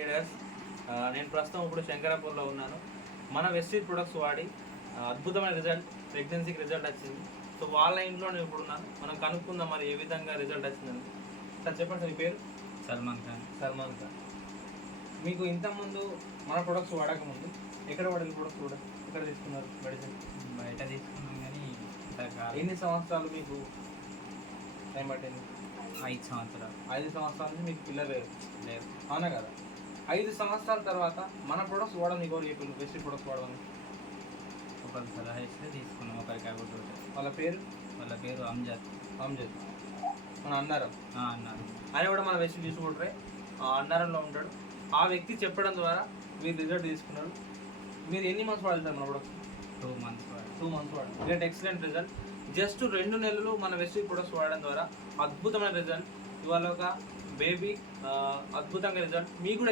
Traders. నేను ప్రస్తుతం ఇప్పుడు శంకరాపూర్లో ఉన్నాను. మన వెస్టీజ్ ప్రొడక్ట్స్ వాడి అద్భుతమైన రిజల్ట్, ప్రెగ్నెన్సీకి రిజల్ట్ వచ్చింది. సో వాళ్ళ ఇంట్లో నేను ఇప్పుడు ఉన్నాను. మనం కనుక్కుందాం మరి ఏ విధంగా రిజల్ట్ వచ్చిందని. సార్ చెప్పండి సార్, మీ పేరు? సల్మాన్ ఖాన్. సల్మాన్ ఖాన్. మీకు ఇంతకుముందు మన ప్రొడక్ట్స్ వాడకముందు ఎక్కడ వాడాలి ప్రొడక్ట్స్ కూడా ఎక్కడ తీసుకున్నారు మెడిసిన్? బయట తీసుకున్నాం కానీ ఎన్ని సంవత్సరాలు మీకు టైం పట్టింది? 5 సంవత్సరాలు. 5 సంవత్సరాల నుంచి మీకు పిల్లలు లేదు. అవునా కదా? 5 సంవత్సరాల తర్వాత మన ప్రొడక్ట్స్ వాడడం నీకు చెప్పారు, వెస్టీజ్ ప్రొడక్ట్స్ వాడమని ఒకరికి సలహా ఇస్తే తీసుకున్నాం. ఒకరికి అవ్వకూడదు. వాళ్ళ పేరు అంజద్. అంజద్. మన అన్నారం అన్నారు. ఆయన కూడా మన వెస్టీజ్ డిస్ట్రిబ్యూటరే, అన్నారంలో ఉంటాడు. ఆ వ్యక్తి చెప్పడం ద్వారా మీరు రిజల్ట్ తీసుకున్నారు. మీరు ఎన్ని మంత్స్ వాడాలి సార్ మన ప్రొడక్ట్స్? 2 మంత్స్ 2 మంత్స్ వాడాలి. Great, excellent result. జస్ట్ 2 నెలలు మన వెస్టీజ్ ప్రొడక్ట్స్ వాడడం ద్వారా అద్భుతమైన రిజల్ట్. ఇవాళ ఒక బేబీ అద్భుతంగా రిజల్ట్. మీకు కూడా